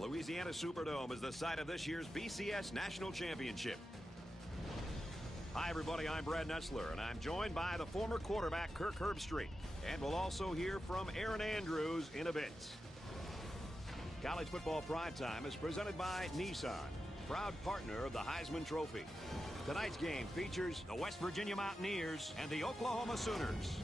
Louisiana Superdome is the site of this year's BCS National Championship. Hi, everybody. I'm Brad Nessler, and I'm joined by the former quarterback Kirk Herbstreit. And we'll also hear from Erin Andrews in a bit. College Football Primetime is presented by Nissan, proud partner of the Heisman Trophy. Tonight's game features the West Virginia Mountaineers and the Oklahoma Sooners.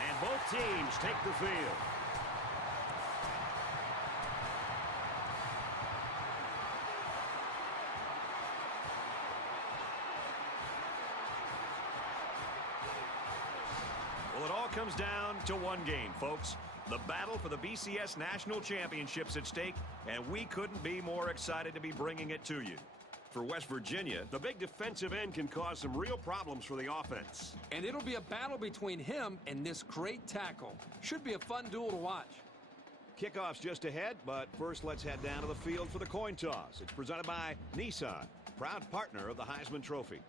And both teams take the field. Well, it all comes down to one game, folks. The battle for the BCS National Championships at stake, and we couldn't be more excited to be bringing it to you. For West Virginia, the big defensive end can cause some real problems for the offense. And it'll be a battle between him and this great tackle. Should be a fun duel to watch. Kickoff's just ahead, but first let's head down to the field for the coin toss. It's presented by Nissan, proud partner of the Heisman Trophy.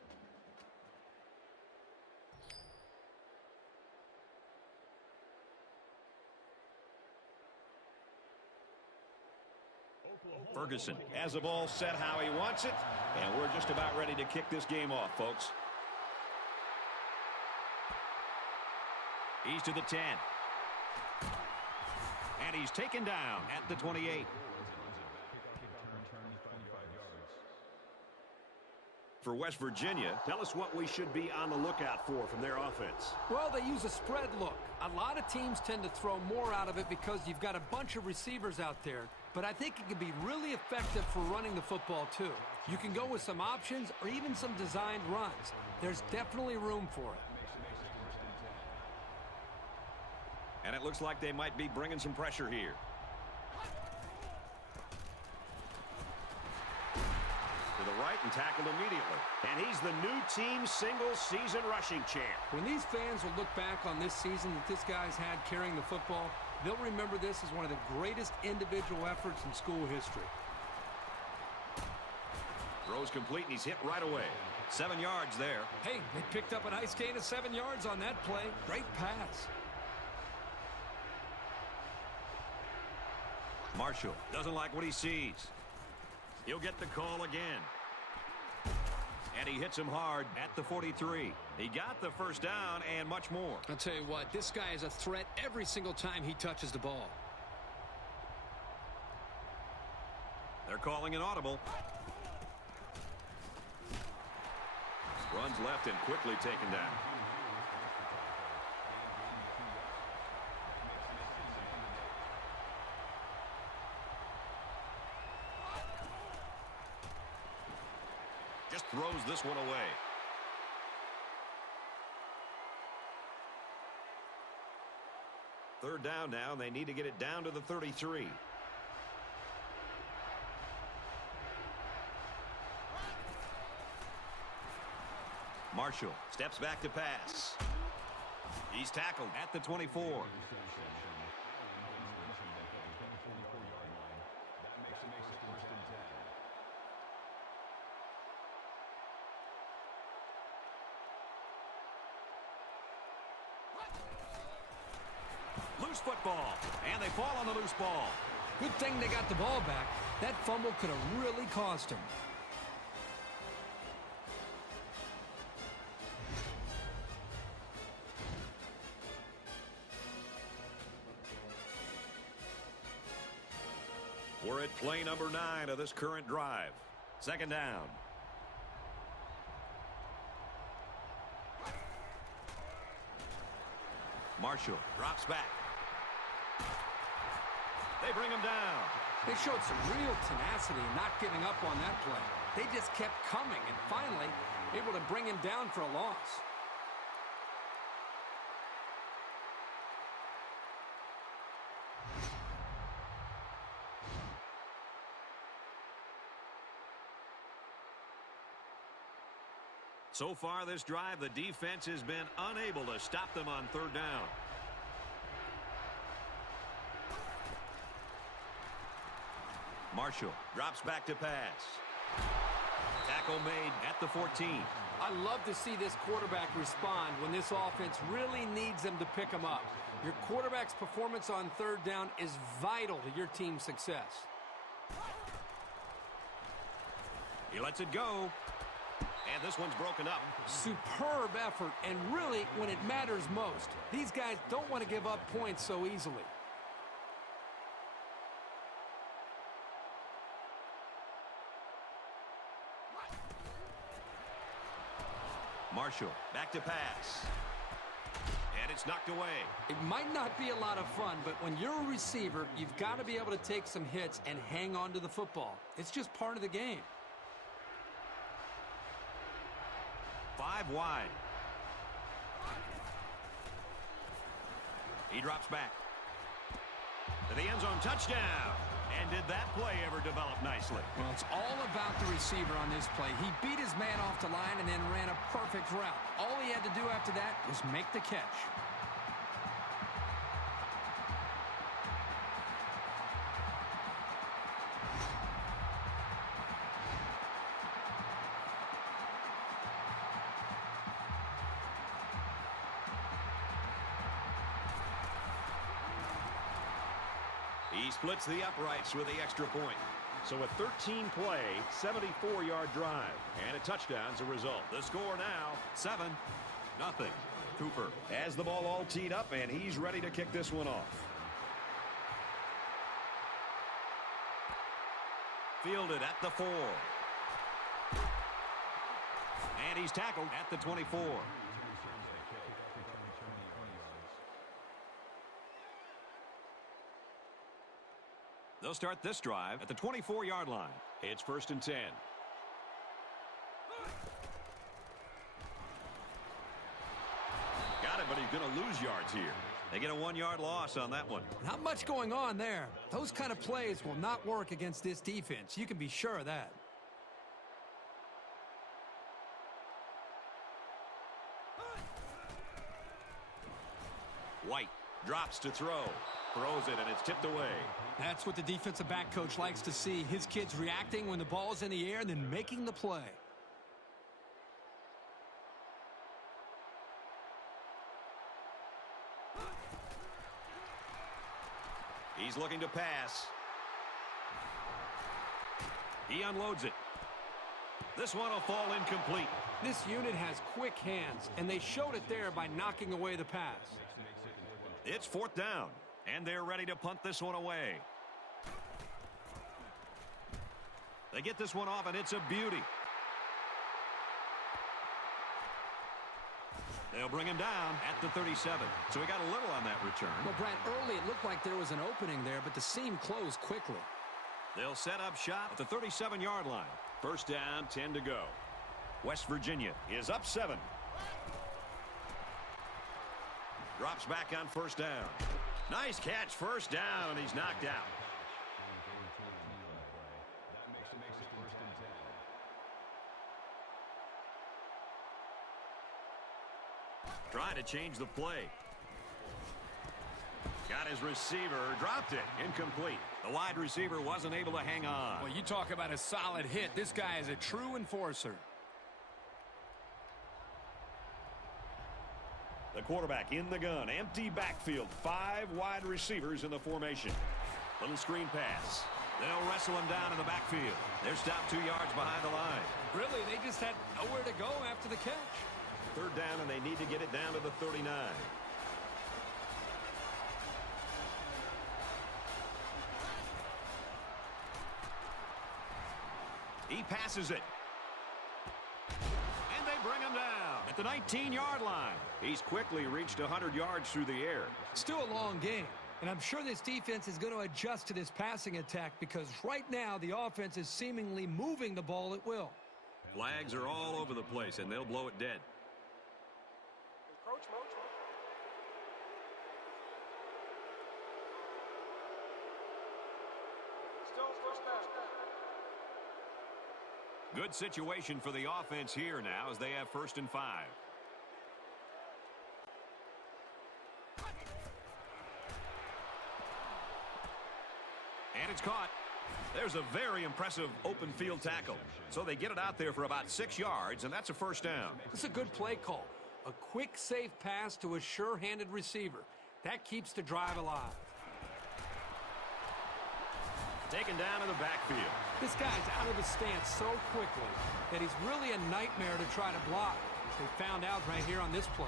Ferguson has the ball set how he wants it, and we're just about ready to kick this game off, folks. He's to the 10. And he's taken down at the 28. For West Virginia, tell us what we should be on the lookout for from their offense. Well, they use a spread look. A lot of teams tend to throw more out of it because you've got a bunch of receivers out there. But I think it can be really effective for running the football, too. You can go with some options or even some designed runs. There's definitely room for it. And it looks like they might be bringing some pressure here. To the right and tackled immediately. And he's the new team's single-season rushing champ. When these fans will look back on this season that this guy's had carrying the football, they'll remember this as one of the greatest individual efforts in school history. Throws complete, and he's hit right away. 7 yards there. Hey, they picked up a nice gain of 7 yards on that play. Great pass. Marshall doesn't like what he sees. He'll get the call again. And he hits him hard at the 43. He got the first down and much more. I'll tell you what, this guy is a threat every single time he touches the ball. They're calling an audible. Runs left and quickly taken down. Just throws this one away. Third down now, and they need to get it down to the 33. Marshall steps back to pass. He's tackled at the 24. Loose football, and they fall on the loose ball. Good thing they got the ball back. That fumble could have really cost him. We're at play number 9 of this current drive. Second down. Marshall drops back. They bring him down. They showed some real tenacity in not giving up on that play. They just kept coming and finally able to bring him down for a loss. So far this drive, the defense has been unable to stop them on third down. Marshall drops back to pass. Tackle made at the 14. I love to see this quarterback respond when this offense really needs them to pick them up. Your quarterback's performance on third down is vital to your team's success. He lets it go. And this one's broken up. Superb effort, and really when it matters most. These guys don't want to give up points so easily. Marshall back to pass. And it's knocked away. It might not be a lot of fun, but when you're a receiver, you've got to be able to take some hits and hang on to the football. It's just part of the game. 5 wide. He drops back. To the end zone, touchdown. And did that play ever develop nicely? Well, it's all about the receiver on this play. He beat his man off the line and then ran a perfect route. All he had to do after that was make the catch. He splits the uprights with the extra point. So a 13-play, 74-yard drive, and a touchdown's a result. The score now, 7-0. Cooper has the ball all teed up, and he's ready to kick this one off. Fielded at the 4. And he's tackled at the 24. They'll start this drive at the 24-yard line. It's 1st and 10. Got it, but he's going to lose yards here. They get a 1-yard loss on that one. Not much going on there. Those kind of plays will not work against this defense. You can be sure of that. White drops to throw. Throws it, and it's tipped away. That's what the defensive back coach likes to see. His kids reacting when the ball's in the air and then making the play. He's looking to pass. He unloads it. This one will fall incomplete. This unit has quick hands, and they showed it there by knocking away the pass. It's 4th down, and they're ready to punt this one away. They get this one off, and it's a beauty. They'll bring him down at the 37. So he got a little on that return. Well, Brad, early it looked like there was an opening there, but the seam closed quickly. They'll set up shop at the 37-yard line. 1st down, 10 to go. West Virginia is up 7. Drops back on 1st down. Nice catch, 1st down, and he's knocked out. Trying to change the play. Got his receiver, dropped it, incomplete. The wide receiver wasn't able to hang on. Well, you talk about a solid hit. This guy is a true enforcer. The quarterback in the gun, empty backfield, 5 wide receivers in the formation. Little screen pass. They'll wrestle him down in the backfield. They're stopped 2 yards behind the line. Really, they just had nowhere to go after the catch. 3rd down, and they need to get it down to the 39. He passes it. And they bring him down at the 19-yard line. He's quickly reached 100 yards through the air. Still a long game. And I'm sure this defense is going to adjust to this passing attack because right now the offense is seemingly moving the ball at will. Flags are all over the place, and they'll blow it dead. Good situation for the offense here now as they have 1st and 5. And it's caught. There's a very impressive open field tackle. So they get it out there for about 6 yards, and that's a first down. It's a good play call. A quick, safe pass to a sure-handed receiver. That keeps the drive alive. Taken down in the backfield. This guy's out of his stance so quickly that he's really a nightmare to try to block, which they found out right here on this play.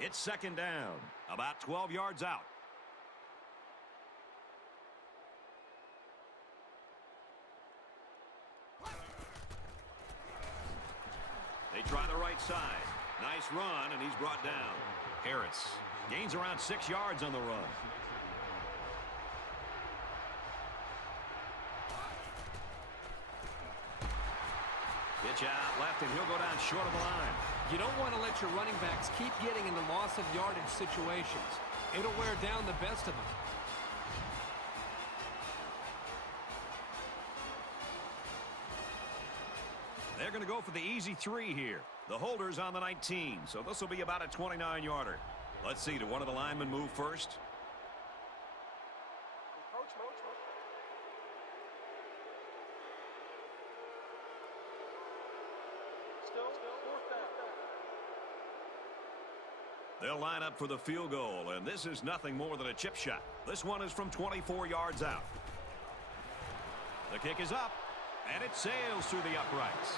It's second down, about 12 yards out. They try the right side. Nice run, and he's brought down. Harris gains around 6 yards on the run. Pitch out left, and he'll go down short of the line. You don't want to let your running backs keep getting into loss of yardage situations. It'll wear down the best of them. They're going to go for the easy 3 here. The holder's on the 19, so this will be about a 29-yarder. Let's see, did one of the linemen move first? They'll line up for the field goal, and this is nothing more than a chip shot. This one is from 24 yards out. The kick is up, and it sails through the uprights.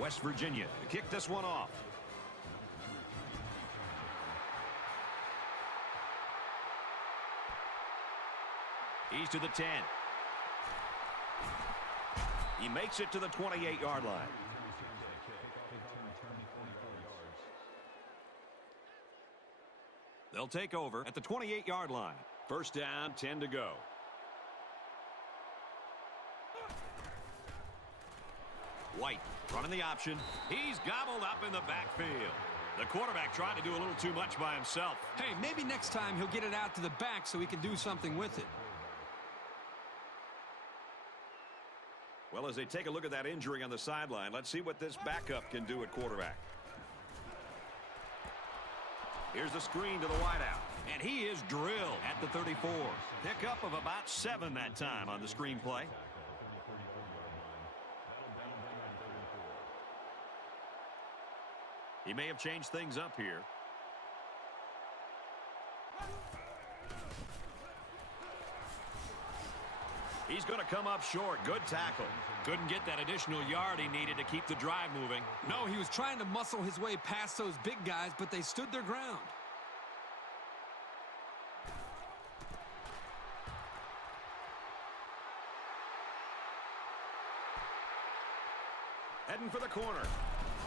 West Virginia to kick this one off. He's to the 10. He makes it to the 28-yard line. They'll take over at the 28-yard line. First down, 10 to go. White running the option. He's gobbled up in the backfield. The quarterback trying to do a little too much by himself. Hey, maybe next time he'll get it out to the back so he can do something with it. Well, as they take a look at that injury on the sideline, let's see what this backup can do at quarterback. Here's the screen to the wideout, and he is drilled at the 34. Pickup of about 7 that time on the screen play. He may have changed things up here. He's going to come up short. Good tackle. Couldn't get that additional yard he needed to keep the drive moving. No, he was trying to muscle his way past those big guys, but they stood their ground. Heading for the corner.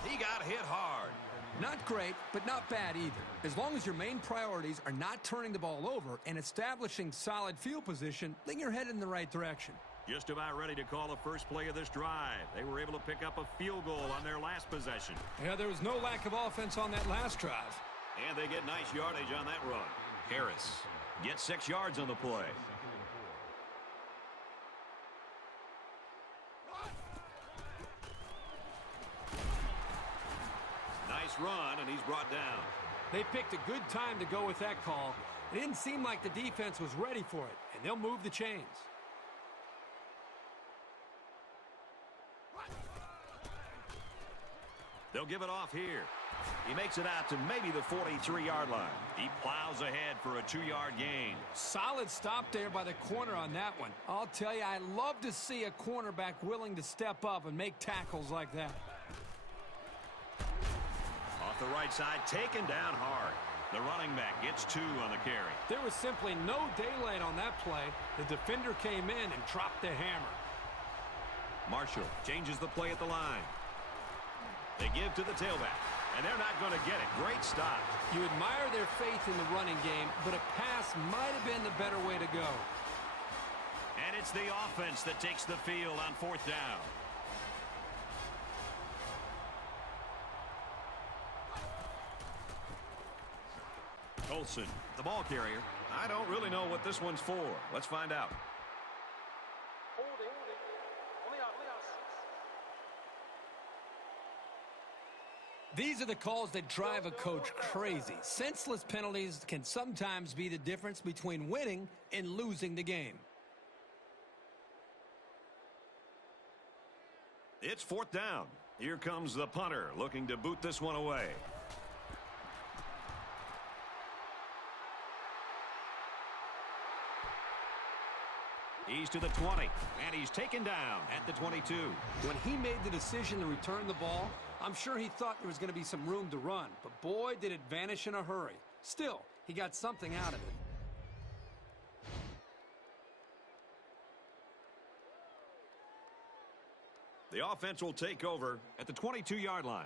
He got hit hard. Not great, but not bad either. As long as your main priorities are not turning the ball over and establishing solid field position, then you're headed in the right direction. Just about ready to call the first play of this drive. They were able to pick up a field goal on their last possession. Yeah, there was no lack of offense on that last drive. And they get nice yardage on that run. Harris gets 6 yards on the play. Nice run, and he's brought down. They picked a good time to go with that call. It didn't seem like the defense was ready for it, and they'll move the chains. They'll give it off here. He makes it out to maybe the 43-yard line. He plows ahead for a 2-yard gain. Solid stop there by the corner on that one. I'll tell you, I love to see a cornerback willing to step up and make tackles like that. Off the right side, taken down hard. The running back gets 2 on the carry. There was simply no daylight on that play. The defender came in and dropped the hammer. Marshall changes the play at the line. They give to the tailback, and they're not going to get it. Great stop. You admire their faith in the running game, but a pass might have been the better way to go. And it's the offense that takes the field on 4th down. Colson, the ball carrier. I don't really know what this one's for. Let's find out. Hold These are the calls that drive a coach crazy. Senseless penalties can sometimes be the difference between winning and losing the game. It's 4th down. Here comes the punter looking to boot this one away. He's to the 20, and he's taken down at the 22. When he made the decision to return the ball, I'm sure he thought there was going to be some room to run, but boy, did it vanish in a hurry. Still, he got something out of it. The offense will take over at the 22-yard line.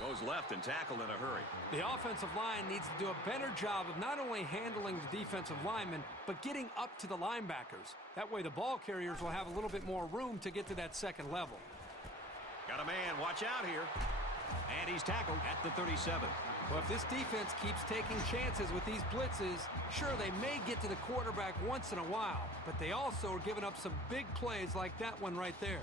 Goes left and tackled in a hurry. The offensive line needs to do a better job of not only handling the defensive linemen, but getting up to the linebackers. That way the ball carriers will have a little bit more room to get to that second level. Got a man, watch out here. And he's tackled at the 37. Well, if this defense keeps taking chances with these blitzes, sure, they may get to the quarterback once in a while, but they also are giving up some big plays like that one right there.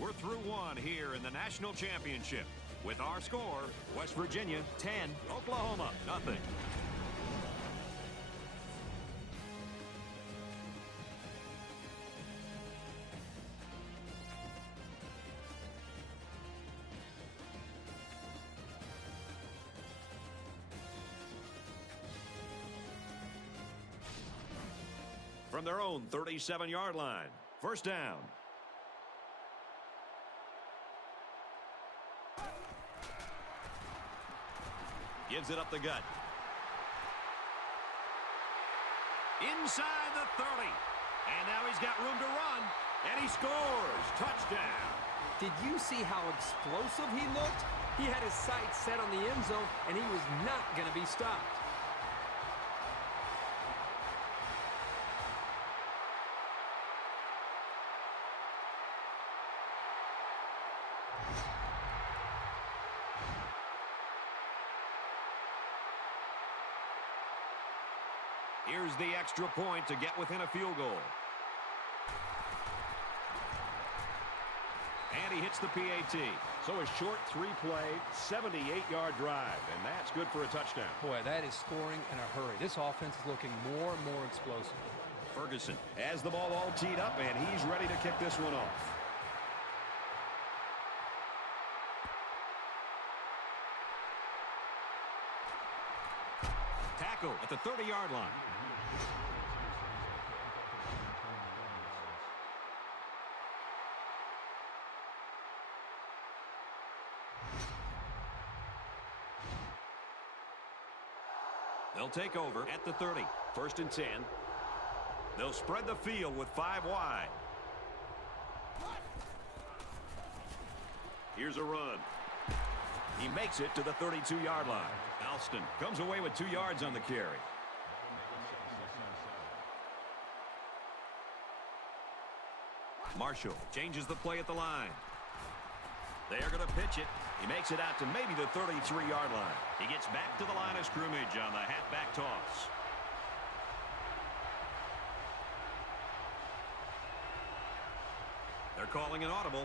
We're through one here in the national championship. With our score, West Virginia 10, Oklahoma nothing. From their own 37-yard line, 1st down. Gives it up the gut. Inside the 30. And now he's got room to run. And he scores. Touchdown. Did you see how explosive he looked? He had his sights set on the end zone, and he was not going to be stopped. Here's the extra point to get within a field goal. And he hits the PAT. So a short 3-play, 78-yard drive, and that's good for a touchdown. Boy, that is scoring in a hurry. This offense is looking more and more explosive. Ferguson has the ball all teed up, and he's ready to kick this one off. Tackle at the 30-yard line. They'll take over at the 30. 1st and 10. They'll spread the field with 5 wide. Here's a run. He makes it to the 32-yard line. Alston comes away with 2 yards on the carry. Marshall changes the play at the line. They're going to pitch it. He makes it out to maybe the 33-yard line. He gets back to the line of scrimmage on the halfback toss. They're calling an audible.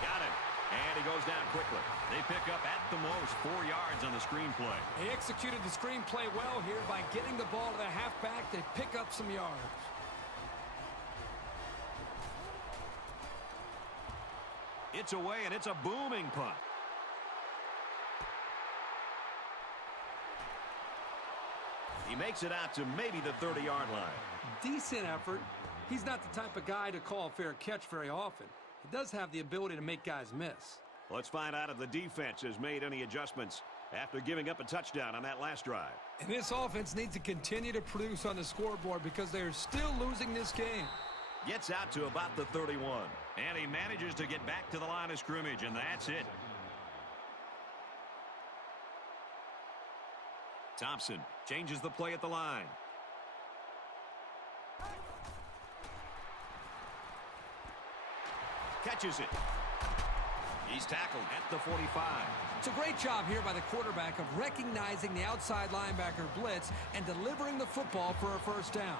Got him. And he goes down quickly. They pick up at the most 4 yards on the screen play. They executed the screen play well here by getting the ball to the halfback. They pick up some yards. It's away, and it's a booming punt. He makes it out to maybe the 30-yard line. Decent effort. He's not the type of guy to call a fair catch very often. He does have the ability to make guys miss. Let's find out if the defense has made any adjustments after giving up a touchdown on that last drive. And this offense needs to continue to produce on the scoreboard because they are still losing this game. Gets out to about the 31. And he manages to get back to the line of scrimmage, and that's it. Thompson changes the play at the line. Catches it. He's tackled at the 45. It's a great job here by the quarterback of recognizing the outside linebacker blitz and delivering the football for a first down.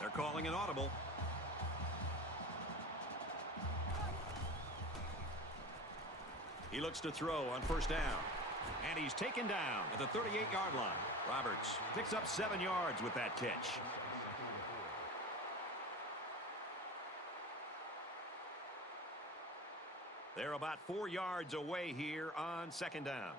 They're calling an audible. He looks to throw on first down. And he's taken down at the 38-yard line. Roberts picks up 7 yards with that catch. They're about 4 yards away here on second down.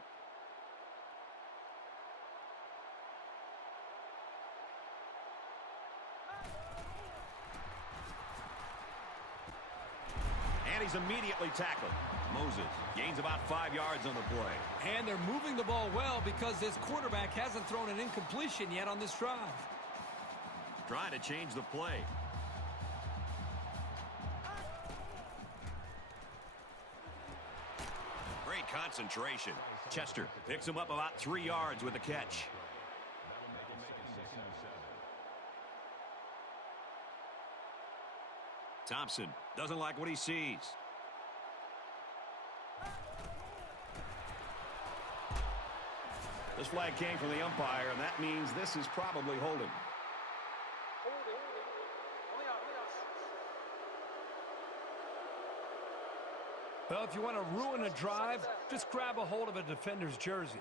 And he's immediately tackled. Moses gains about 5 yards on the play. And they're moving the ball well because this quarterback hasn't thrown an incompletion yet on this drive. Trying to change the play. Great concentration. Chester picks him up about 3 yards with the catch. Thompson doesn't like what he sees. This flag came from the umpire, and that means this is probably holding. Well, if you want to ruin a drive, just grab a hold of a defender's jersey.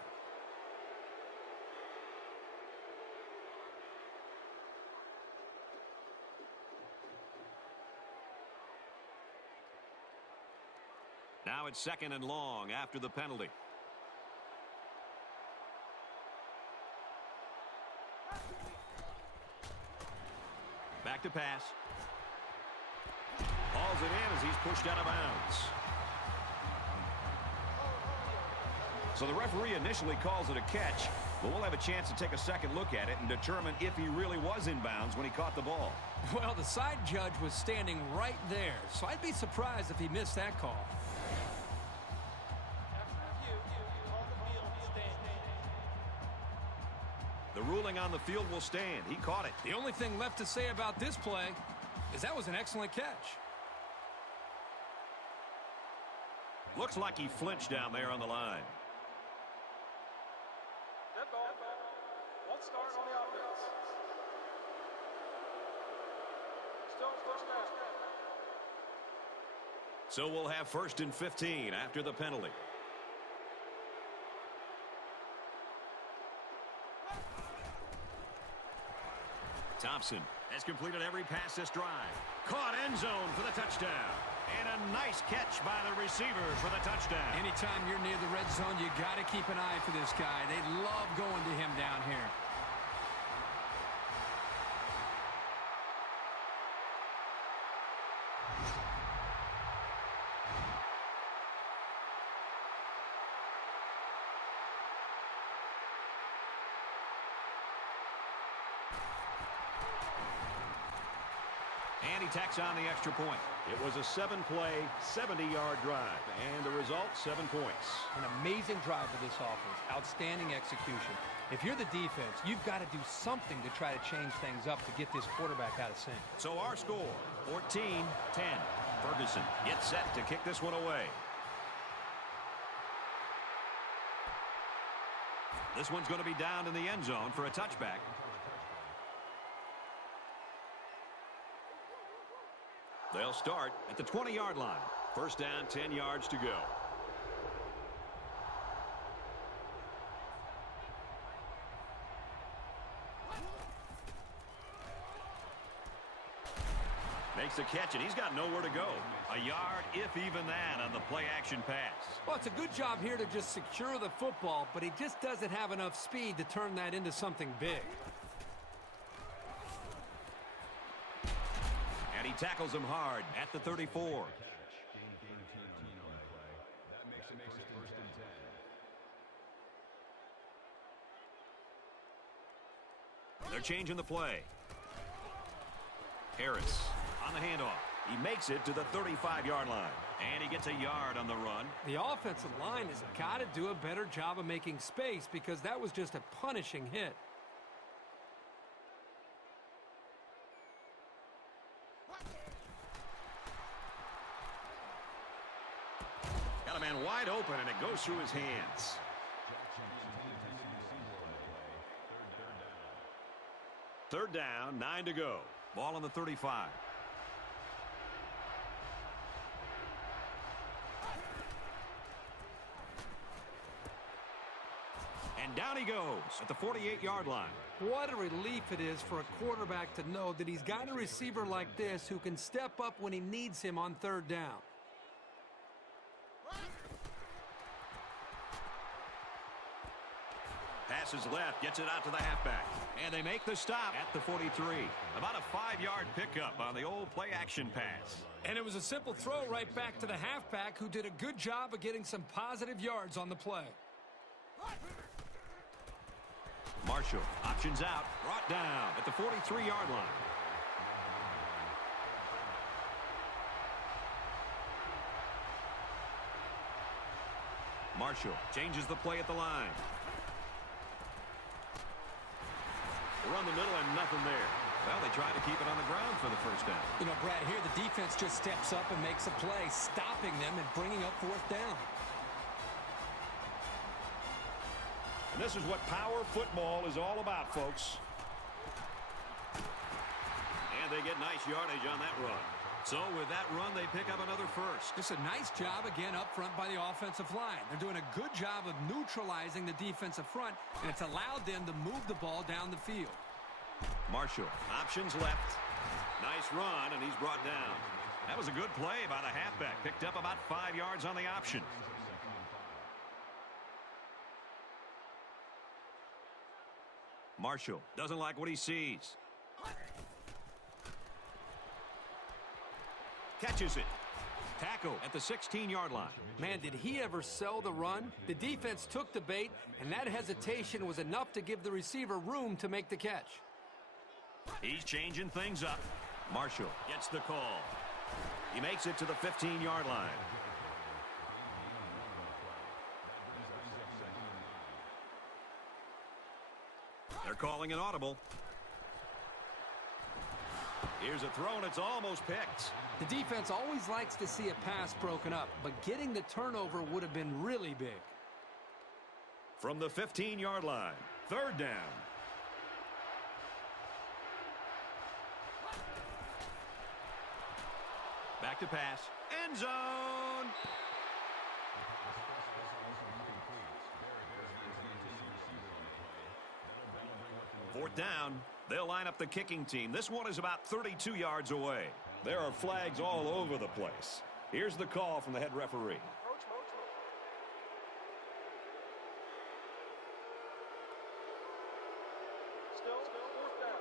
Now it's second and long after the penalty. Back to pass. Hauls it in as he's pushed out of bounds. So the referee initially calls it a catch, but we'll have a chance to take a second look at it and determine if he really was in bounds when he caught the ball. Well, the side judge was standing right there, so I'd be surprised if he missed that call. The ruling on the field will stand. He caught it. The only thing left to say about this play is that was an excellent catch. Looks like he flinched down there on the line. Dead ball. One start on the offense. Still first down. So we'll have 1st and 15 after the penalty. Thompson has completed every pass this drive. Caught end zone for the touchdown. And a nice catch by the receiver for the touchdown. Anytime you're near the red zone, you got to keep an eye for this guy. They love going to him down here. And he tacks on the extra point. It was a 7-play, 70-yard drive, and the result, 7 points. An amazing drive for this offense. Outstanding execution. If you're the defense, you've got to do something to try to change things up to get this quarterback out of sync. So our score, 14-10. Ferguson gets set to kick this one away. This one's going to be down in the end zone for a touchback. They'll start at the 20-yard line. First down, 10 yards to go. Makes the catch, and he's got nowhere to go. A yard, if even that, on the play-action pass. Well, it's a good job here to just secure the football, but he just doesn't have enough speed to turn that into something big. And he tackles him hard at the 34. They're changing the play. Harris on the handoff. He makes it to the 35-yard line. And he gets a yard on the run. The offensive line has got to do a better job of making space because that was just a punishing hit. Got a man wide open, and it goes through his hands. Third down, 9 to go. Ball on the 35. And down he goes at the 48-yard line. What a relief it is for a quarterback to know that he's got a receiver like this who can step up when he needs him on third down. Passes left, gets it out to the halfback. And they make the stop at the 43. About a 5-yard pickup on the old play-action pass. And it was a simple throw right back to the halfback who did a good job of getting some positive yards on the play. Marshall options out, brought down at the 43-yard line. Marshall changes the play at the line. Run the middle and nothing there. Well, they try to keep it on the ground for the first down. You know, Brad, here the defense just steps up and makes a play, stopping them and bringing up fourth down. And this is what power football is all about, folks. And they get nice yardage on that run. So with that run, they pick up another first. Just a nice job again up front by the offensive line. They're doing a good job of neutralizing the defensive front, and it's allowed them to move the ball down the field. Marshall options left. Nice run, and he's brought down. That was a good play by the halfback. Picked up about 5 yards on the option. Marshall doesn't like what he sees. Catches it. Tackle at the 16-yard line. Man, did he ever sell the run? The defense took the bait, and that hesitation was enough to give the receiver room to make the catch. He's changing things up. Marshall gets the call. He makes it to the 15-yard line. They're calling an audible. Here's a throw, and it's almost picked. The defense always likes to see a pass broken up, but getting the turnover would have been really big. From the 15-yard line, third down. Back to pass. End zone. Fourth down. They'll line up the kicking team. This one is about 32 yards away. There are flags all over the place. Here's the call from the head referee. Still fourth down.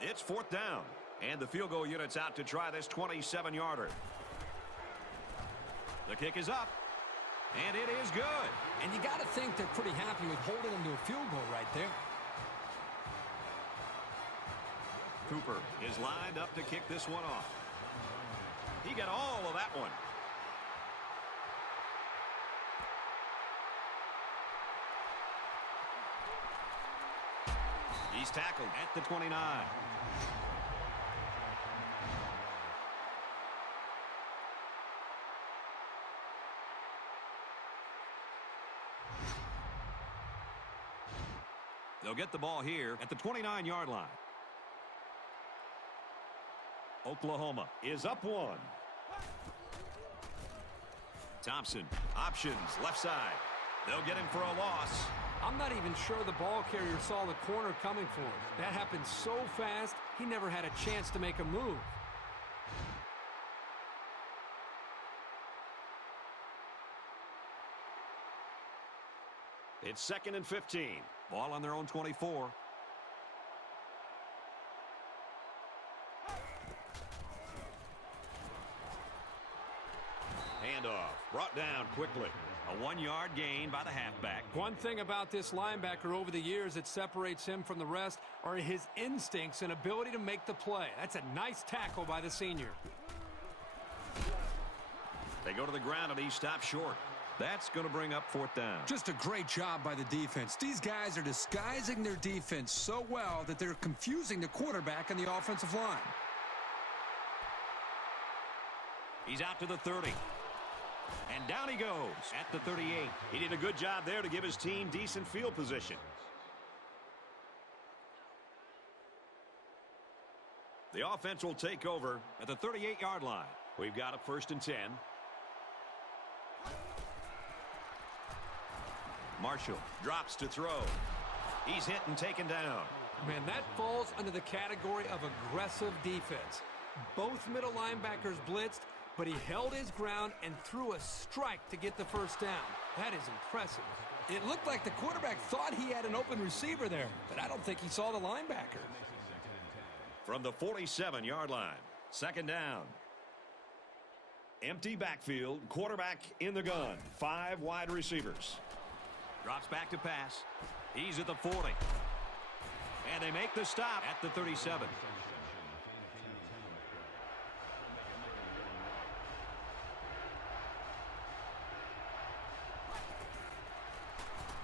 It's fourth down. And the field goal unit's out to try this 27-yarder. The kick is up. And it is good. And you got to think they're pretty happy with holding them to a field goal right there. Cooper is lined up to kick this one off. He got all of that one. He's tackled at the 29. They'll get the ball here at the 29-yard line. Oklahoma is up one. Thompson, options, left side. They'll get him for a loss. I'm not even sure the ball carrier saw the corner coming for him. That happened so fast, he never had a chance to make a move. It's second and 15. Ball on their own 24. Handoff. Brought down quickly. A 1-yard gain by the halfback. One thing about this linebacker over the years that separates him from the rest are his instincts and ability to make the play. That's a nice tackle by the senior. They go to the ground and he stops short. That's going to bring up 4th down. Just a great job by the defense. These guys are disguising their defense so well that they're confusing the quarterback and the offensive line. He's out to the 30. And down he goes at the 38. He did a good job there to give his team decent field position. The offense will take over at the 38-yard line. We've got a 1st and 10. Marshall drops to throw. He's hit and taken down. Man, that falls under the category of aggressive defense. Both middle linebackers blitzed, but he held his ground and threw a strike to get the 1st down. That is impressive. It looked like the quarterback thought he had an open receiver there, but I don't think he saw the linebacker. From the 47-yard line, 2nd down. Empty backfield, quarterback in the gun. 5 wide receivers. Drops back to pass. He's at the 40. And they make the stop at the 37.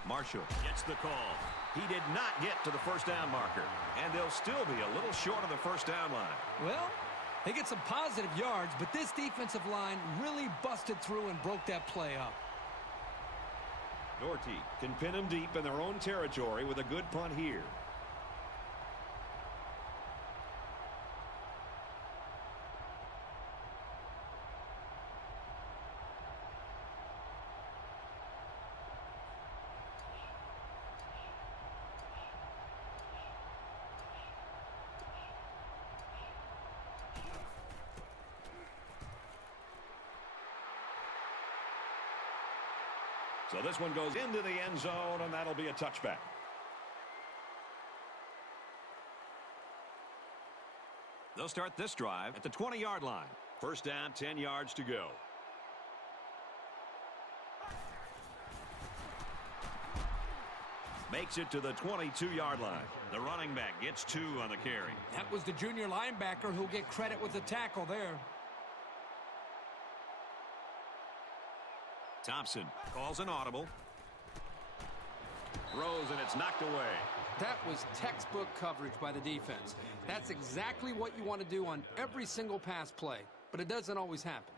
Marshall gets the call. He did not get to the 1st down marker. And they'll still be a little short of the 1st down line. Well, they get some positive yards, but this defensive line really busted through and broke that play up. Doherty can pin them deep in their own territory with a good punt here. So this one goes into the end zone, and that'll be a touchback. They'll start this drive at the 20-yard line. 1st down, 10 yards to go. Makes it to the 22-yard line. The running back gets 2 on the carry. That was the junior linebacker who'll get credit with the tackle there. Thompson calls an audible. Throws, and it's knocked away. That was textbook coverage by the defense. That's exactly what you want to do on every single pass play, but it doesn't always happen.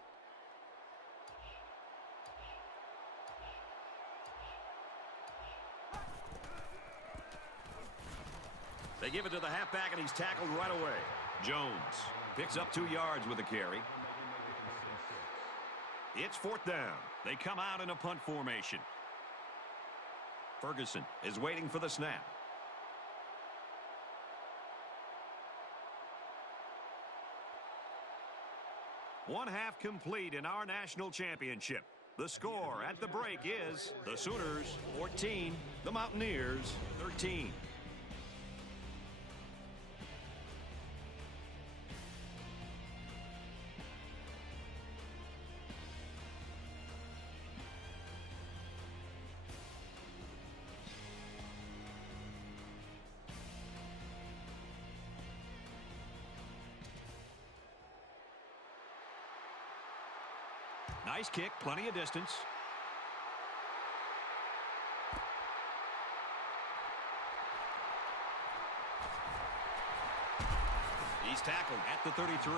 They give it to the halfback, and he's tackled right away. Jones picks up 2 yards with the carry. It's 4th down. They come out in a punt formation. Ferguson is waiting for the snap. One half complete in our national championship. The score at the break is the Sooners 14, the Mountaineers 13. Nice kick, plenty of distance. He's tackled at the 33.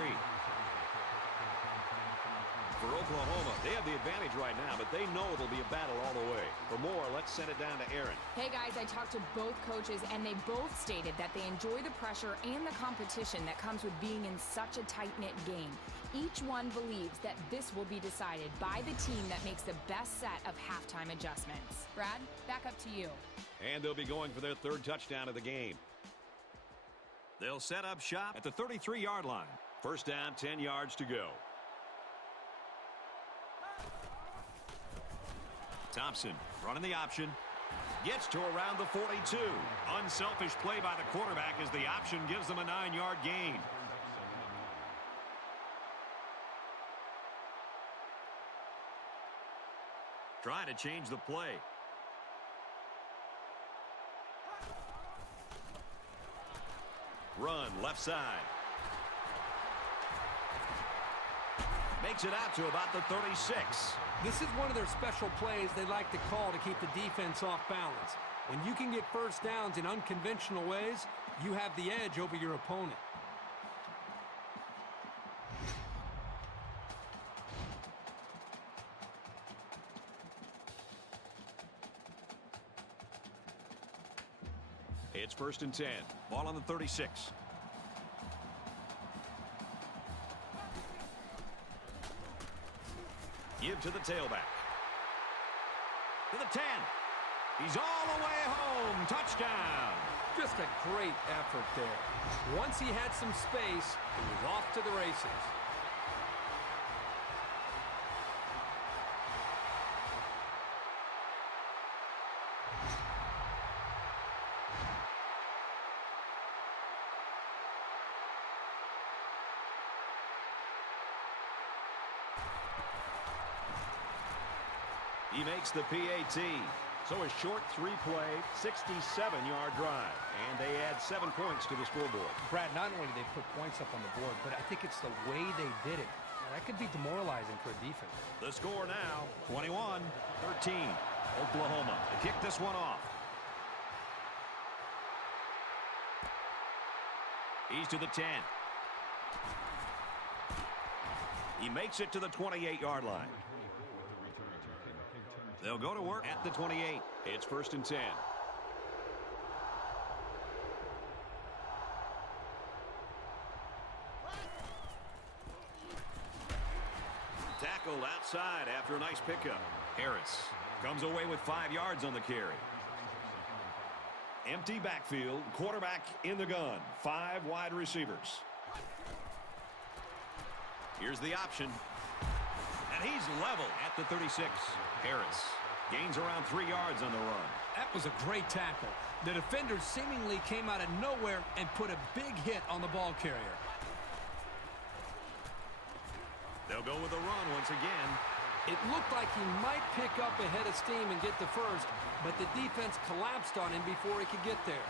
For Oklahoma, they have the advantage right now, but they know it'll be a battle all the way. For more, let's send it down to Aaron. Hey guys, I talked to both coaches and they both stated that they enjoy the pressure and the competition that comes with being in such a tight-knit game. Each one believes that this will be decided by the team that makes the best set of halftime adjustments. Brad, back up to you. And they'll be going for their 3rd touchdown of the game. They'll set up shop at the 33-yard line. 1st down, 10 yards to go. Thompson running the option. Gets to around the 42. Unselfish play by the quarterback as the option gives them a 9-yard gain. Trying to change the play. Run left side. Makes it out to about the 36. This is one of their special plays they like to call to keep the defense off balance. When you can get first downs in unconventional ways, you have the edge over your opponent. It's 1st and 10. Ball on the 36. Give to the tailback. To the 10. He's all the way home. Touchdown. Just a great effort there. Once he had some space, he was off to the races. He makes the PAT. So a short 3-play, 67-yard drive. And they add 7 points to the scoreboard. Brad, not only did they put points up on the board, but I think it's the way they did it. Now, that could be demoralizing for a defense. The score now, 21-13. Oklahoma to kick this one off. He's to the 10. He makes it to the 28-yard line. They'll go to work at the 28. It's 1st and 10. Tackled outside after a nice pickup. Harris comes away with 5 yards on the carry. Empty backfield, quarterback in the gun. 5 wide receivers. Here's the option. And he's level at the 36. Harris gains around 3 yards on the run. That was a great tackle. The defenders seemingly came out of nowhere and put a big hit on the ball carrier. They'll go with the run once again. It looked like he might pick up a head of steam and get the first, but the defense collapsed on him before he could get there.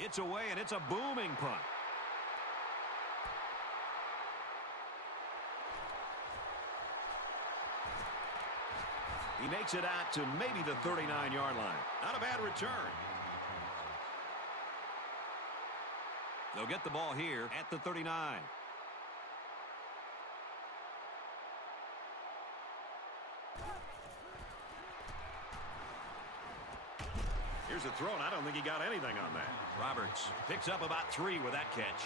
It's away, and it's a booming punt. He makes it out to maybe the 39-yard line. Not a bad return. They'll get the ball here at the 39. Here's a throw, and I don't think he got anything on that. Roberts picks up about 3 with that catch.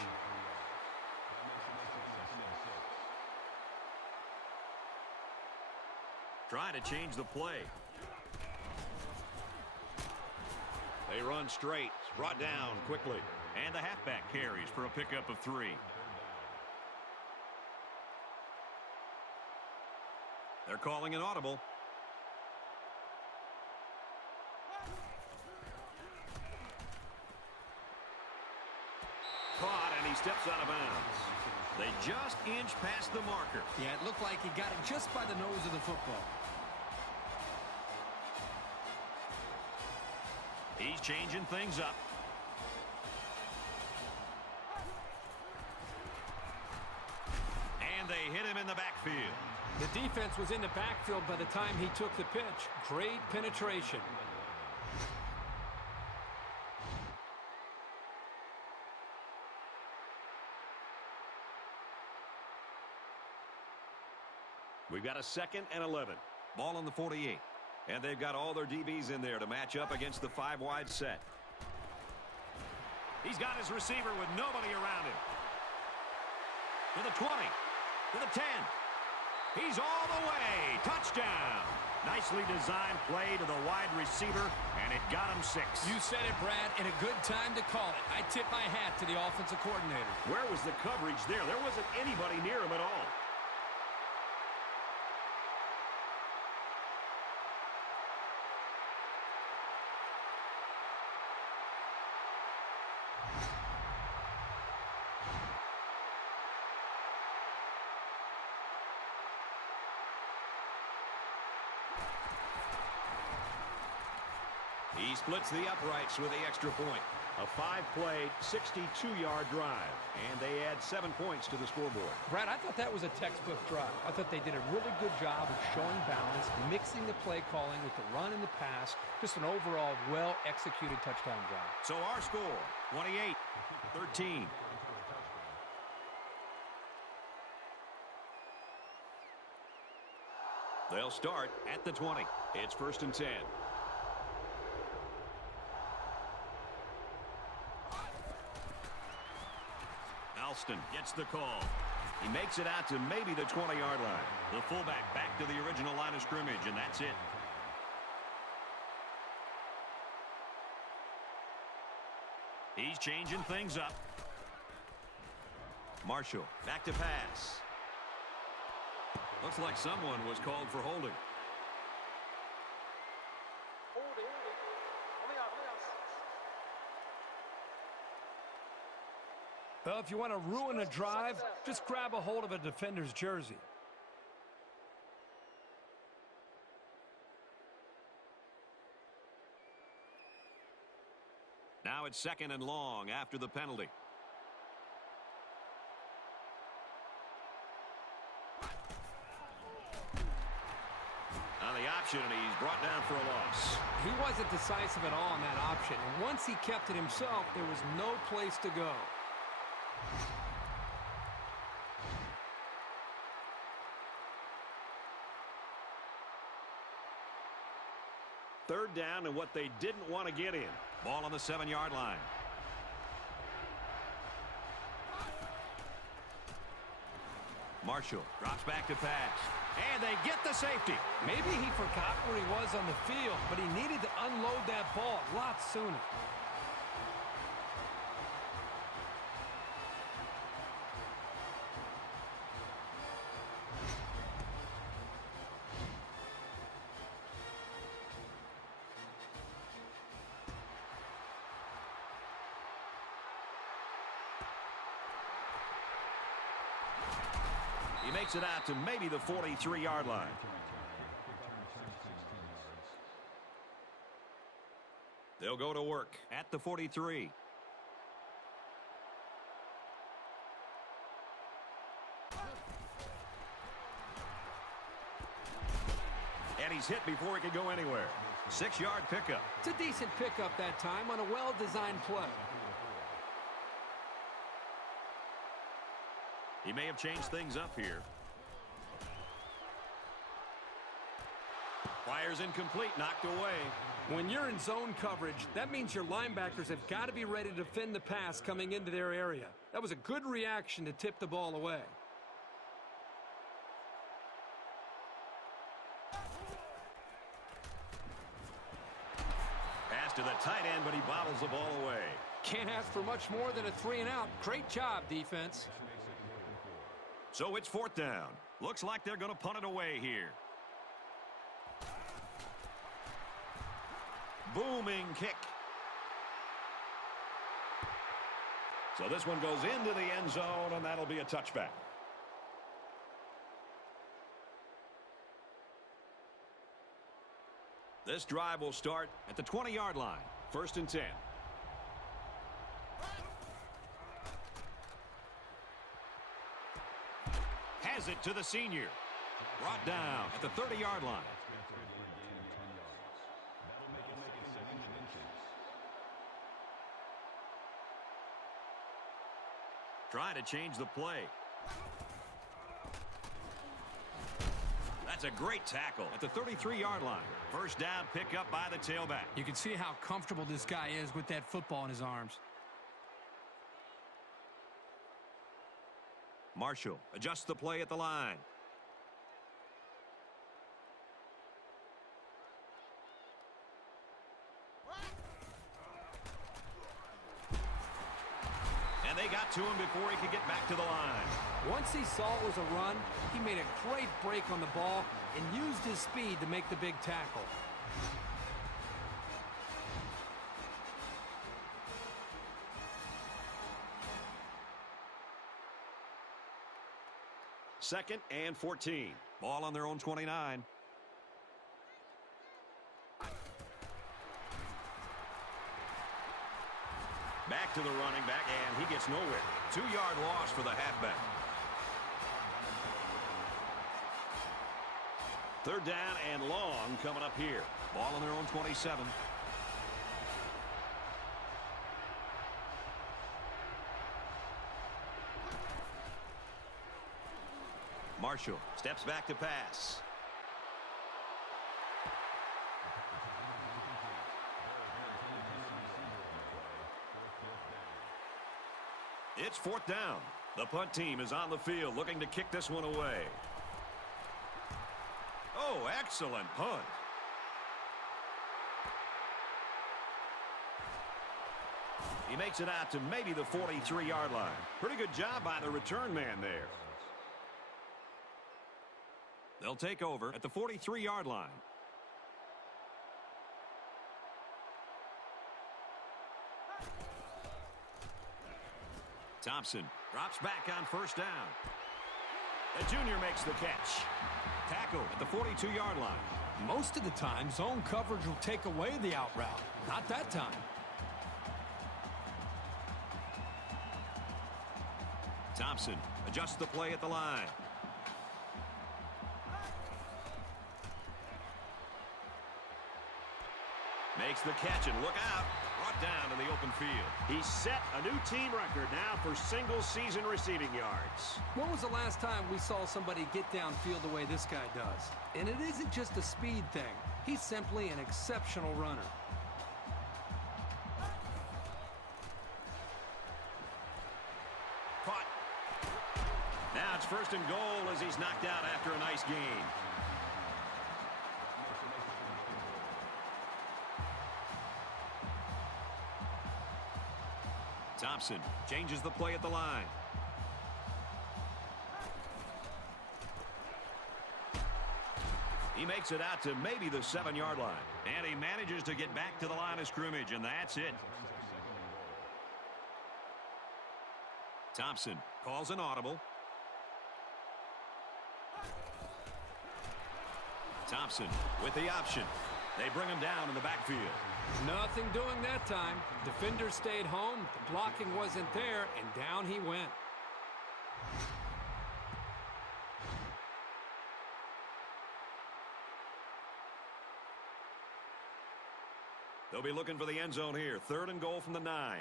Trying to change the play. They run straight. Brought down quickly. And the halfback carries for a pickup of 3. They're calling an audible. Caught, and he steps out of bounds. They just inch past the marker. Yeah, it looked like he got it just by the nose of the football. He's changing things up. And they hit him in the backfield. The defense was in the backfield by the time he took the pitch. Great penetration. We've got a 2nd and 11. Ball on the 48. And they've got all their DBs in there to match up against the 5-wide set. He's got his receiver with nobody around him. To the 20. To the 10. He's all the way. Touchdown. Nicely designed play to the wide receiver, and it got him 6. You said it, Brad, and a good time to call it. I tip my hat to the offensive coordinator. Where was the coverage there? There wasn't anybody near him at all. He splits the uprights with the extra point. A 5-play, 62-yard drive, and they add 7 points to the scoreboard. Brad, I thought that was a textbook drive. I thought they did a really good job of showing balance, mixing the play calling with the run and the pass. Just an overall well-executed touchdown drive. So our score, 28-13. They'll start at the 20. It's 1st and 10. Alston gets the call. He makes it out to maybe the 20-yard line. The fullback back to the original line of scrimmage, and that's it. He's changing things up. Marshall back to pass. Looks like someone was called for holding. Holding on the offense. Well, if you want to ruin a drive, just grab a hold of a defender's jersey. Now it's 2nd and long after the penalty. On the option, and he's brought down for a loss. He wasn't decisive at all on that option, and once he kept it himself, there was no place to go. Third down and what they didn't want to get in. Ball on the 7-yard line. Marshall drops back to pass. And they get the safety. Maybe he forgot where he was on the field, but he needed to unload that ball a lot sooner. He makes it out to maybe the 43-yard line. They'll go to work at the 43. And he's hit before he could go anywhere. 6-yard pickup. It's a decent pickup that time on a well-designed play. He may have changed things up here. Fires incomplete, knocked away. When you're in zone coverage, that means your linebackers have got to be ready to defend the pass coming into their area. That was a good reaction to tip the ball away. Pass to the tight end, but he bottles the ball away. Can't ask for much more than a 3-and-out. Great job, defense. So it's 4th down. Looks like they're going to punt it away here. Booming kick. So this one goes into the end zone, and that'll be a touchback. This drive will start at the 20-yard line. 1st and 10. Has it to the senior. Brought down at the 30-yard line. Trying to change the play. That's a great tackle at the 33-yard line. 1st down, pick up by the tailback. You can see how comfortable this guy is with that football in his arms. Marshall adjusts the play at the line. And they got to him before he could get back to the line. Once he saw it was a run, he made a great break on the ball and used his speed to make the big tackle. Second and 14. Ball on their own 29. Back to the running back, and he gets nowhere. 2-yard loss for the halfback. Third down and long coming up here. Ball on their own 27. Marshall steps back to pass. It's fourth down. The punt team is on the field looking to kick this one away. Oh, excellent punt. He makes it out to maybe the 43-yard line. Pretty good job by the return man there. They'll take over at the 43-yard line. Thompson drops back on first down. The junior makes the catch. Tackle at the 42-yard line. Most of the time, zone coverage will take away the out route. Not that time. Thompson adjusts the play at the line. Makes the catch, and look out. Brought down to the open field. He set a new team record now for single-season receiving yards. When was the last time we saw somebody get downfield the way this guy does? And it isn't just a speed thing. He's simply an exceptional runner. Caught. Now it's first and goal as he's knocked out after a nice gain. Thompson changes the play at the line. He makes it out to maybe the 7-yard line. And he manages to get back to the line of scrimmage, and that's it. Thompson calls an audible. Thompson with the option. They bring him down in the backfield. Nothing doing that time. Defender stayed home, the blocking wasn't there, and down he went. They'll be looking for the end zone here. Third and goal from the 9.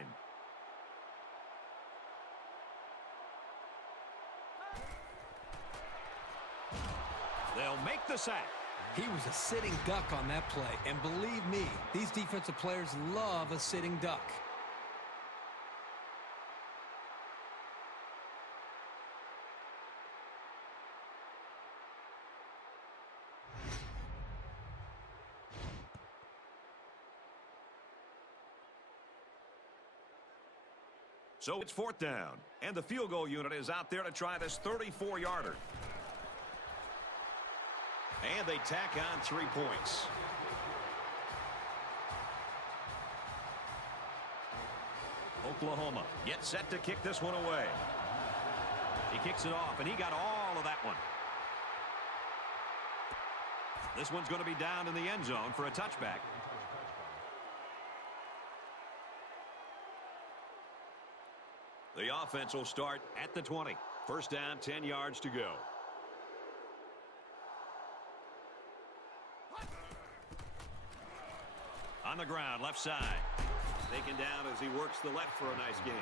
They'll make the sack. He was a sitting duck on that play, and believe me, these defensive players love a sitting duck. So it's fourth down, and the field goal unit is out there to try this 34-yarder. And they tack on 3 points. Oklahoma gets set to kick this one away. He kicks it off, and he got all of that one. This one's going to be down in the end zone for a touchback. The offense will start at the 20. First down, 10 yards to go. On the ground, left side. Taken down as he works the left for a nice gain.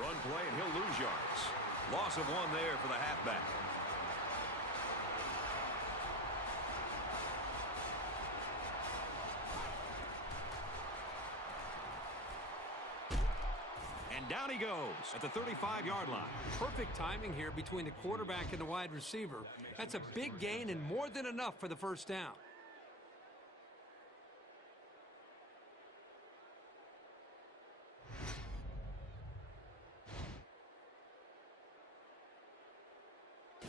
Run play, and he'll lose yards. Loss of 1 there for the halfback. Down he goes at the 35-yard line. Perfect timing here between the quarterback and the wide receiver. That's a big gain and more than enough for the first down.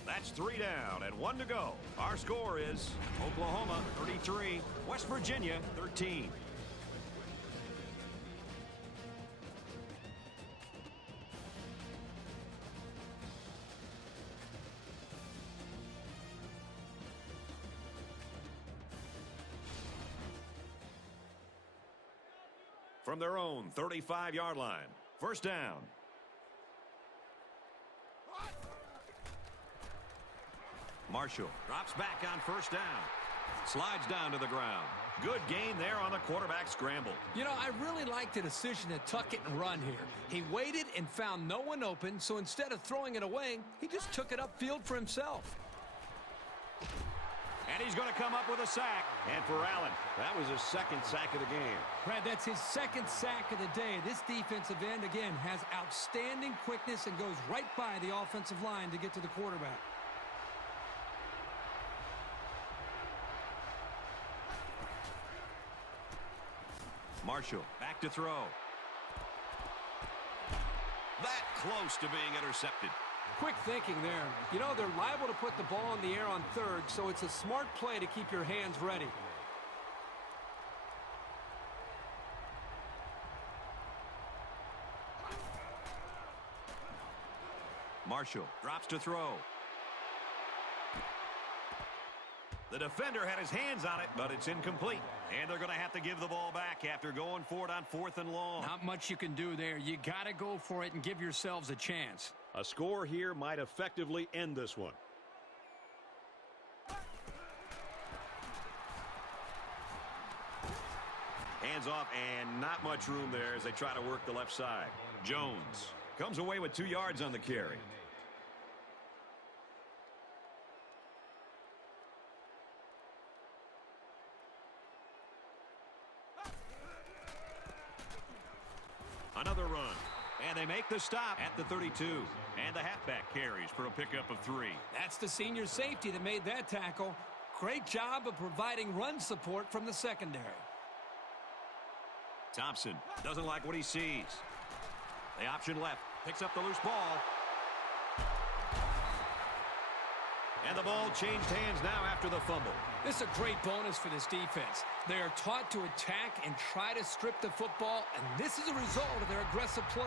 That's 3 down and 1 to go. Our score is Oklahoma 33, West Virginia 13. from their own 35-yard line. First down. Marshall drops back on first down. Slides down to the ground. Good gain there on the quarterback scramble. You know, I really like the decision to tuck it and run here. He waited and found no one open, so instead of throwing it away, he just took it upfield for himself. And he's going to come up with a sack. And for Allen, that was his second sack of the game. Brad, that's his second sack of the day. This defensive end, again, has outstanding quickness and goes right by the offensive line to get to the quarterback. Marshall back to throw. That close to being intercepted. Quick thinking there. You know, they're liable to put the ball in the air on third, so it's a smart play to keep your hands ready. Marshall drops to throw. The defender had his hands on it, but it's incomplete. And they're going to have to give the ball back after going for it on 4th and long. Not much you can do there. You got to go for it and give yourselves a chance. A score here might effectively end this one. Hands off, and not much room there as they try to work the left side. Jones comes away with 2 yards on the carry. Another run. And they make the stop at the 32. And the halfback carries for a pickup of 3. That's the senior safety that made that tackle. Great job of providing run support from the secondary. Thompson doesn't like what he sees. The option left. Picks up the loose ball. And the ball changed hands now after the fumble. This is a great bonus for this defense. They are taught to attack and try to strip the football, and this is a result of their aggressive play.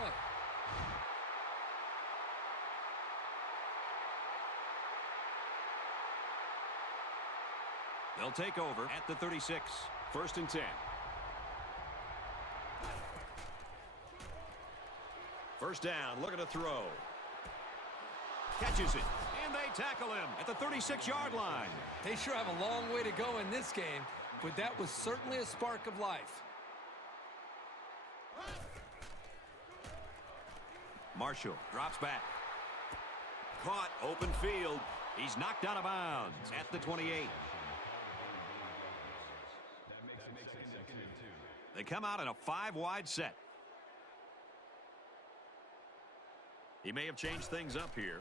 They'll take over at the 36. 1st and 10. First down, looking to throw. Catches it, and they tackle him at the 36-yard line. They sure have a long way to go in this game, but that was certainly a spark of life. Marshall drops back. Caught, open field. He's knocked out of bounds at the 28. They come out in a 5-wide set. He may have changed things up here.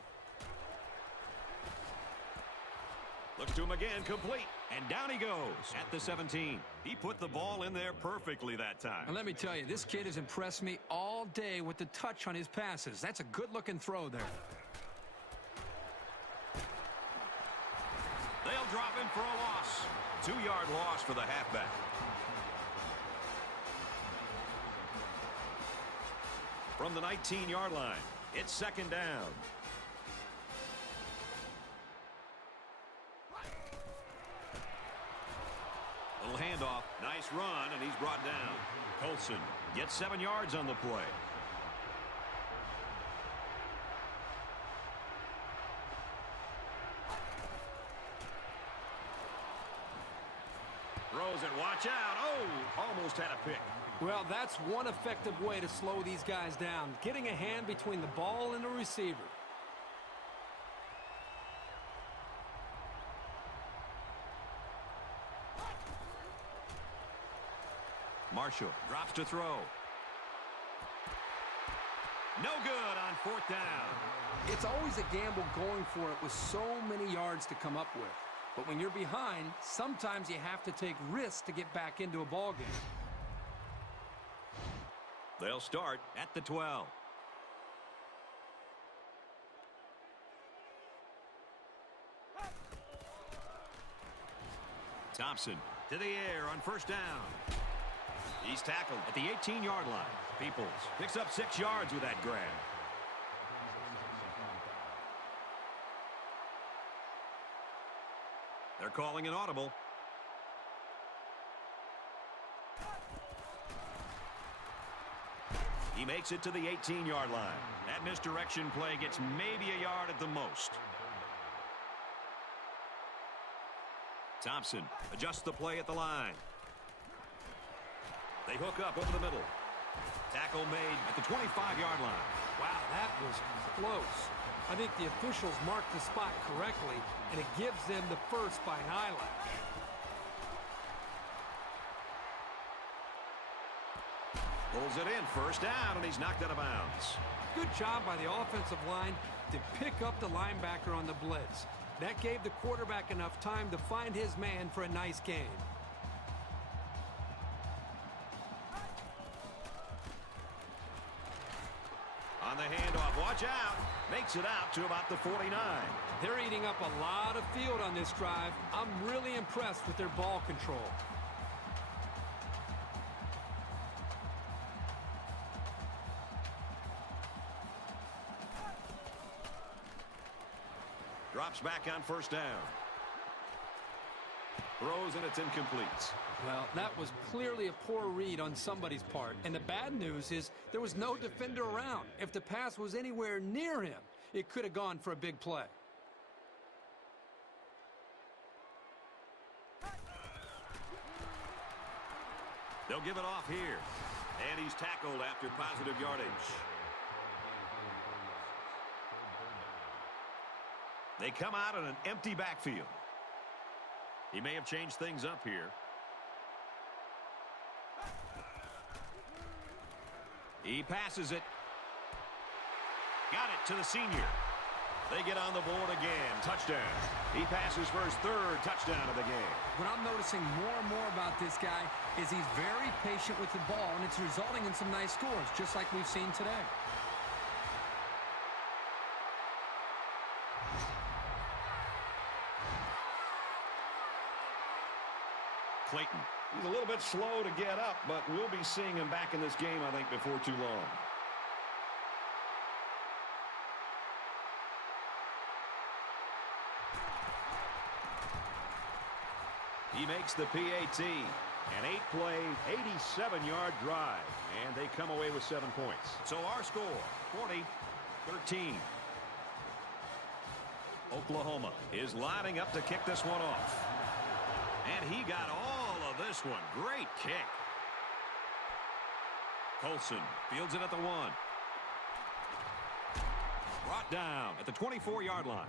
Looks to him again, complete. And down he goes at the 17. He put the ball in there perfectly that time. And let me tell you, this kid has impressed me all day with the touch on his passes. That's a good-looking throw there. They'll drop him for a loss. 2-yard loss for the halfback. From the 19-yard line, it's 2nd down. Little handoff. Nice run, and he's brought down. Colson gets 7 yards on the play. Throws it. Watch out. Oh, almost had a pick. Well, that's one effective way to slow these guys down, getting a hand between the ball and the receiver. Marshall drops to throw. No good on 4th down. It's always a gamble going for it with so many yards to come up with. But when you're behind, sometimes you have to take risks to get back into a ball game. They'll start at the 12. Thompson to the air on 1st down. He's tackled at the 18-yard line. Peoples picks up 6 yards with that grab. They're calling an audible. He makes it to the 18-yard line. That misdirection play gets maybe a yard at the most. Thompson adjusts the play at the line. They hook up over the middle. Tackle made at the 25-yard line. Wow, that was close. I think the officials marked the spot correctly, and it gives them the first by an eyelash. Pulls it in, first down, and he's knocked out of bounds. Good job by the offensive line to pick up the linebacker on the blitz. That gave the quarterback enough time to find his man for a nice gain. On the handoff, watch out. Makes it out to about the 49. They're eating up a lot of field on this drive. I'm really impressed with their ball control. Drops back on first down. Throws and it's incomplete. Well, that was clearly a poor read on somebody's part. And the bad news is there was no defender around. If the pass was anywhere near him, it could have gone for a big play. They'll give it off here. And he's tackled after positive yardage. They come out in an empty backfield. He may have changed things up here. He passes it. Got it to the senior. They get on the board again. Touchdown. He passes for his third touchdown of the game. What I'm noticing more and more about this guy is he's very patient with the ball, and it's resulting in some nice scores, just like we've seen today. Clayton. He's a little bit slow to get up, but we'll be seeing him back in this game, I think, before too long. He makes the PAT. An 8-play, 87-yard drive, and they come away with 7 points. So our score, 40-13. Oklahoma is lining up to kick this one off. And he got all of this one. Great kick. Colson fields it at the 1. Brought down at the 24-yard line.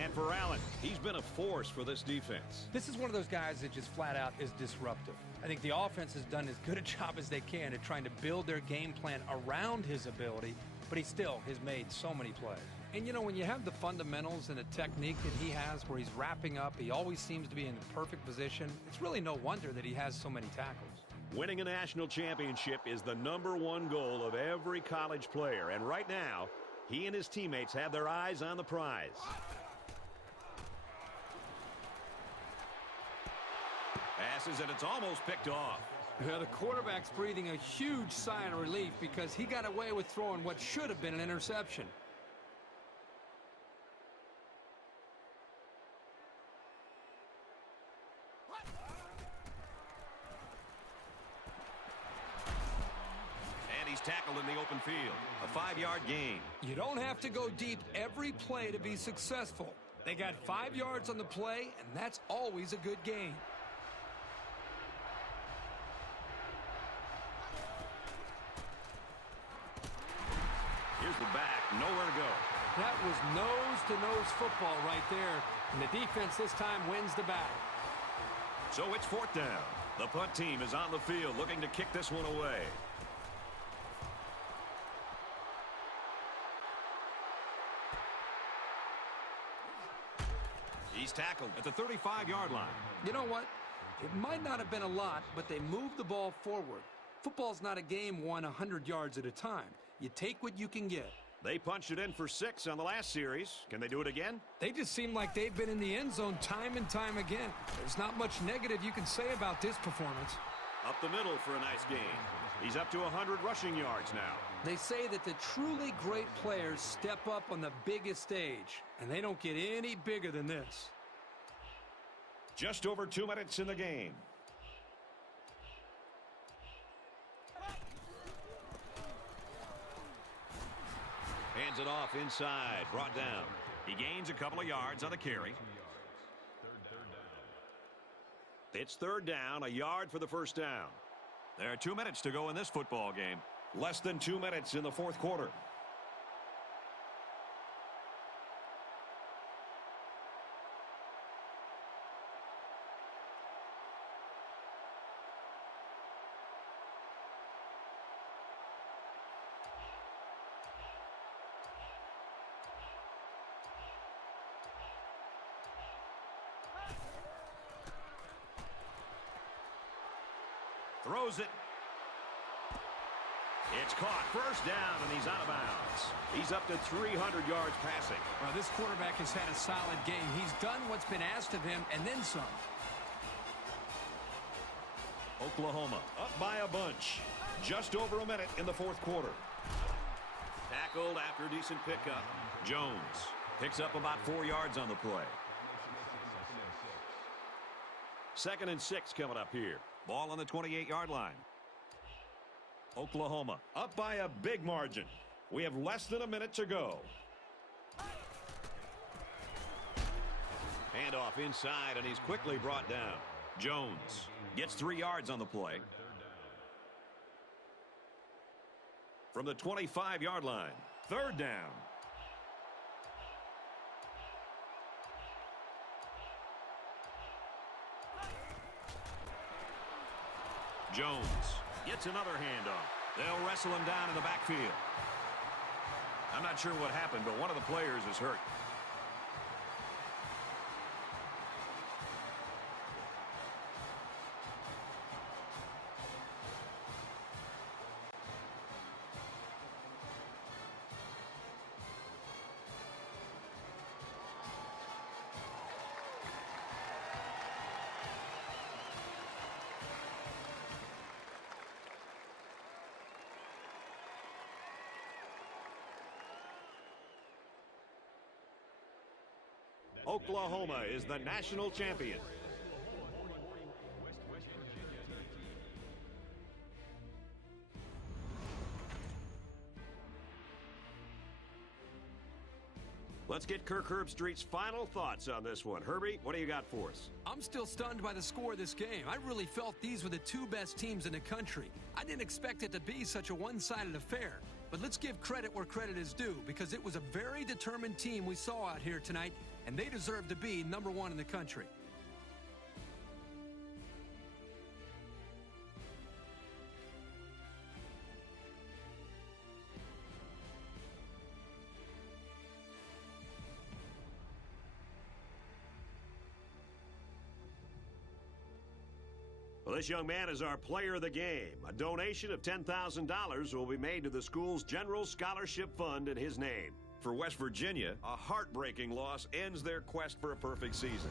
And for Allen, he's been a force for this defense. This is one of those guys that just flat out is disruptive. I think the offense has done as good a job as they can at trying to build their game plan around his ability, but he still has made so many plays. And, you know, when you have the fundamentals and the technique that he has where he's wrapping up, he always seems to be in the perfect position. It's really no wonder that he has so many tackles. Winning a national championship is the #1 goal of every college player. And right now, he and his teammates have their eyes on the prize. Passes, and it's almost picked off. Yeah, the quarterback's breathing a huge sigh of relief because he got away with throwing what should have been an interception. And he's tackled in the open field. A 5-yard gain. You don't have to go deep every play to be successful. They got 5 yards on the play, and that's always a good gain. Here's the back, nowhere to go. That was nose-to-nose football right there, and the defense this time wins the battle. So it's 4th down. The punt team is on the field looking to kick this one away. He's tackled at the 35-yard line. You know what? It might not have been a lot, but they moved the ball forward. Football's not a game won 100 yards at a time. You take what you can get. They punched it in for 6 on the last series. Can they do it again? They just seem like they've been in the end zone time and time again. There's not much negative you can say about this performance. Up the middle for a nice game. He's up to 100 rushing yards now. They say that the truly great players step up on the biggest stage, and they don't get any bigger than this. Just over 2 minutes in the game. Hands it off inside. Brought down. He gains a couple of yards on the carry. It's third down, a yard for the first down. There are 2 minutes to go in this football game. Less than 2 minutes in the fourth quarter. Throws it. It's caught. First down, and he's out of bounds. He's up to 300 yards passing. Well, this quarterback has had a solid game. He's done what's been asked of him, and then some. Oklahoma up by a bunch. Just over a minute in the fourth quarter. Tackled after a decent pickup. Jones picks up about 4 yards on the play. 2nd and 6 coming up here. Ball on the 28-yard line. Oklahoma up by a big margin. We have less than a minute to go. Handoff inside, and he's quickly brought down. Jones gets 3 yards on the play. From the 25-yard line, third down. Jones gets another handoff. They'll wrestle him down in the backfield. I'm not sure what happened, but one of the players is hurt. Oklahoma is the national champion. Let's get Kirk Herbstreit's final thoughts on this one. Herbie, what do you got for us? I'm still stunned by the score of this game. I really felt these were the two best teams in the country. I didn't expect it to be such a one-sided affair. But let's give credit where credit is due, because it was a very determined team we saw out here tonight, and they deserve to be number one in the country. Well, this young man is our player of the game. A donation of $10,000 will be made to the school's General Scholarship Fund in his name. For West Virginia, a heartbreaking loss ends their quest for a perfect season.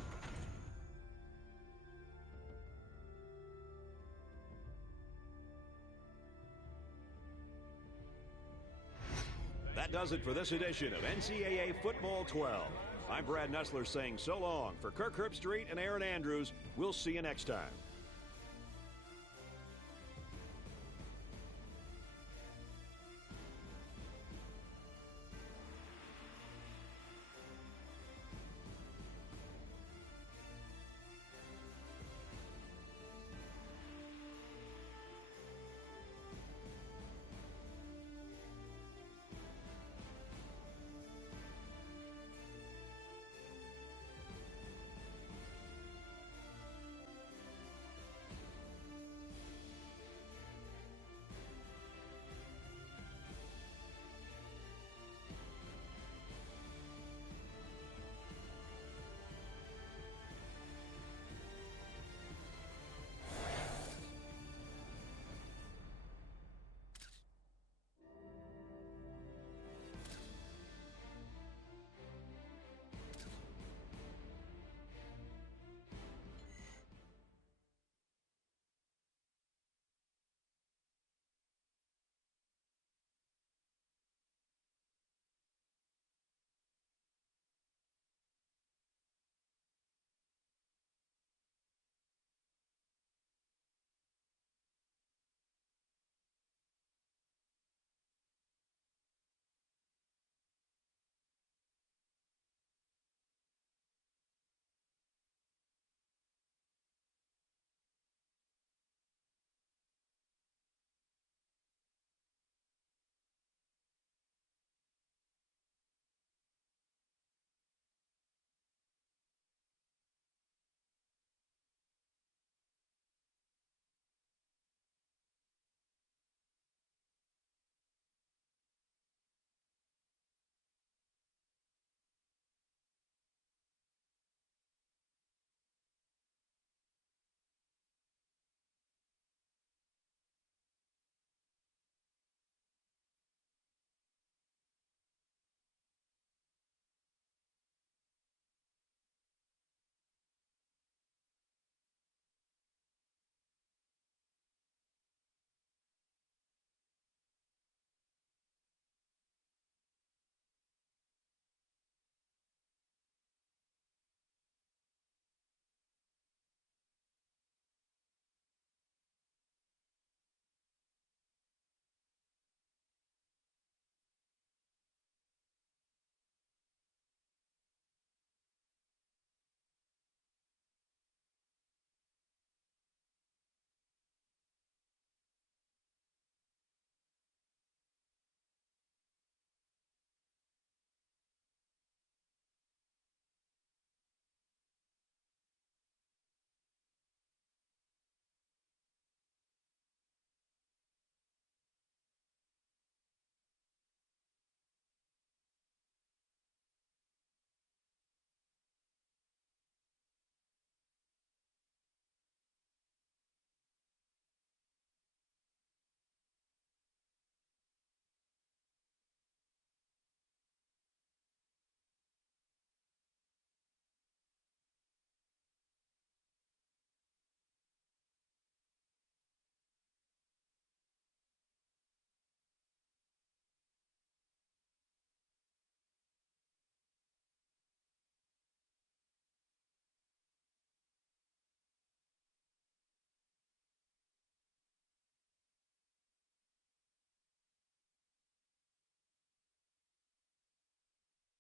That does it for this edition of NCAA Football 12. I'm Brad Nessler saying so long. For Kirk Herbstreit and Aaron Andrews, we'll see you next time.